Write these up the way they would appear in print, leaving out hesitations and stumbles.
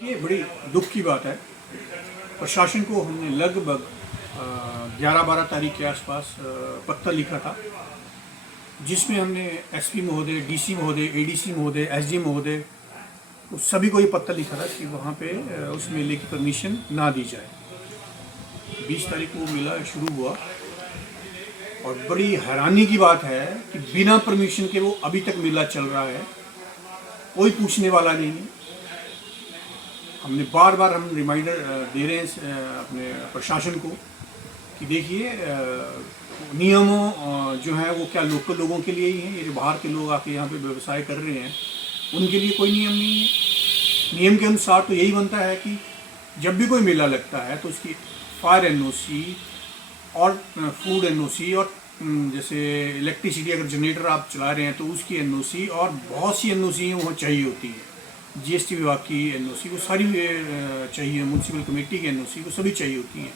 ये बड़ी दुख की बात है। प्रशासन को हमने लगभग 11-12 तारीख के आसपास पत्र लिखा था, जिसमें हमने एसपी महोदय, डीसी महोदय, एडीसी महोदय, एसडी महोदय सभी को ये पत्र लिखा था कि वहाँ पे उस मेले की परमिशन ना दी जाए। 20 तारीख को वो मेला शुरू हुआ और बड़ी हैरानी की बात है कि बिना परमिशन के वो अभी तक मेला चल रहा है, कोई पूछने वाला नहीं है। हमने बार बार हम रिमाइंडर दे रहे हैं अपने प्रशासन को कि देखिए नियमों जो है वो क्या लोकल लोगों के लिए ही हैं। ये जो बाहर के लोग आके यहाँ पे व्यवसाय कर रहे हैं उनके लिए कोई नियम नहीं है। नियम के अनुसार तो यही बनता है कि जब भी कोई मेला लगता है तो उसकी फायर एनओसी और फूड एनओसी और जैसे इलेक्ट्रिसिटी अगर जनरेटर आप चला रहे हैं तो उसकी एनओसी और बहुत सी एनओसी वहाँ चाहिए होती है। जीएसटी विभाग की एनओसी वो सारी चाहिए, म्यूनसिपल कमेटी की एनओसी वो सभी चाहिए होती हैं,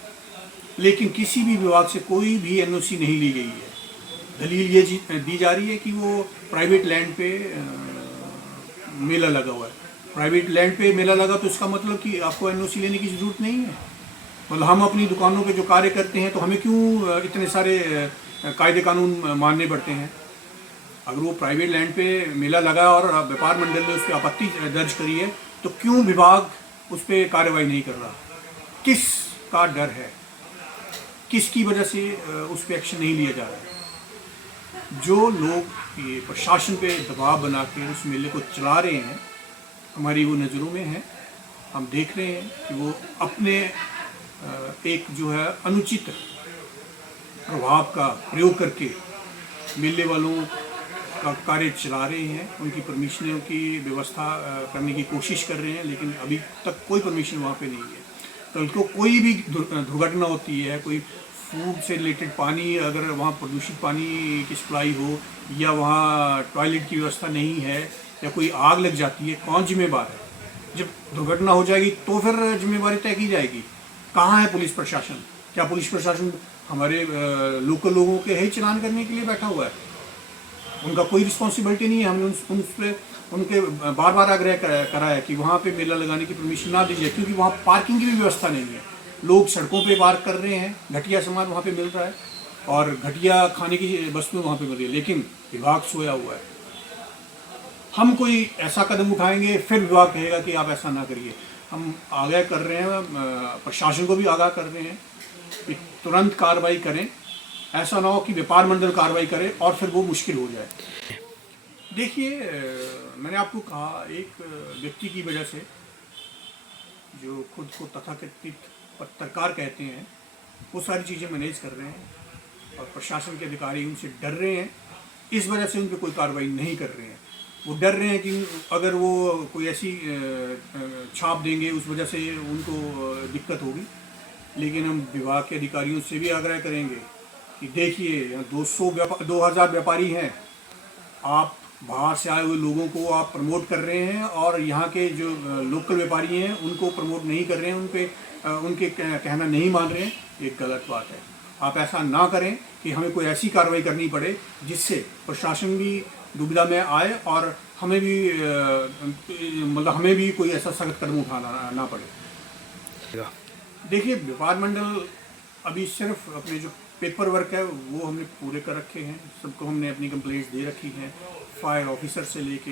लेकिन किसी भी विभाग से कोई भी एनओसी नहीं ली गई है। दलील ये दी जा रही है कि वो प्राइवेट लैंड पे मेला लगा हुआ है। प्राइवेट लैंड पे मेला लगा तो इसका मतलब कि आपको एनओसी लेने की ज़रूरत नहीं है। मतलब हम अपनी दुकानों पे जो कार्य करते हैं तो हमें क्यों इतने सारे कायदे कानून मानने पड़ते हैं। अगर वो प्राइवेट लैंड पे मेला लगा और व्यापार मंडल ने उस पर आपत्ति दर्ज करी है तो क्यों विभाग उस पर कार्रवाई नहीं कर रहा? किस का डर है, किसकी वजह से उस पर एक्शन नहीं लिया जा रहा है? जो लोग ये प्रशासन पे दबाव बना के उस मेले को चला रहे हैं, हमारी वो नज़रों में है। हम देख रहे हैं कि वो अपने एक जो है अनुचित प्रभाव का प्रयोग करके मेले वालों का कार्य चला रहे हैं, उनकी परमिशनों की व्यवस्था करने की कोशिश कर रहे हैं, लेकिन अभी तक कोई परमिशन वहाँ पे नहीं है। कल को कोई भी दुर्घटना होती है, कोई फूड से रिलेटेड पानी अगर वहाँ प्रदूषित पानी की सप्लाई हो या वहाँ टॉयलेट की व्यवस्था नहीं है या कोई आग लग जाती है, कौन जिम्मेवार है? जब दुर्घटना हो जाएगी तो फिर जिम्मेवारी तय की जाएगी। कहाँ है पुलिस प्रशासन? क्या पुलिस प्रशासन हमारे लोकल लोगों के ही चलान करने के लिए बैठा हुआ है? उनका कोई रिस्पॉन्सिबिलिटी नहीं है। हमने उनके बार बार आग्रह करा है कि वहाँ पे मेला लगाने की परमिशन ना दी जाए, क्योंकि वहाँ पार्किंग की भी व्यवस्था नहीं है। लोग सड़कों पे पार्क कर रहे हैं, घटिया सामान वहाँ पे मिल रहा है और घटिया खाने की वस्तुएं वहाँ पे मिल रही है, लेकिन विभाग सोया हुआ है। हम कोई ऐसा कदम उठाएंगे फिर विभाग कहेगा कि आप ऐसा ना करिए। हम आगाह कर रहे हैं, प्रशासन को भी आगाह कर रहे हैं कि तुरंत कार्रवाई करें। ऐसा ना हो कि व्यापार मंडल कार्रवाई करे और फिर वो मुश्किल हो जाए। देखिए, मैंने आपको कहा एक व्यक्ति की वजह से जो खुद को तथाकथित पत्रकार कहते हैं वो सारी चीज़ें मैनेज कर रहे हैं और प्रशासन के अधिकारी उनसे डर रहे हैं, इस वजह से उन पर कोई कार्रवाई नहीं कर रहे हैं। वो डर रहे हैं कि अगर वो कोई ऐसी छाप देंगे उस वजह से उनको दिक्कत होगी। लेकिन हम विभाग के अधिकारियों से भी आग्रह करेंगे कि देखिए 2000 व्यापारी हैं, आप बाहर से आए हुए लोगों को आप प्रमोट कर रहे हैं और यहाँ के जो लोकल व्यापारी हैं उनको प्रमोट नहीं कर रहे हैं, उनके कहना नहीं मान रहे हैं। ये गलत बात है। आप ऐसा ना करें कि हमें कोई ऐसी कार्रवाई करनी पड़े जिससे प्रशासन भी दुविधा में आए और हमें भी मतलब हमें भी कोई ऐसा सख्त कदम उठाना ना पड़े। देखिए, व्यापार मंडल अभी सिर्फ अपने जो पेपर वर्क है वो हमने पूरे कर रखे हैं, सबको हमने अपनी कंप्लेंट्स दे रखी हैं, फायर ऑफिसर से लेके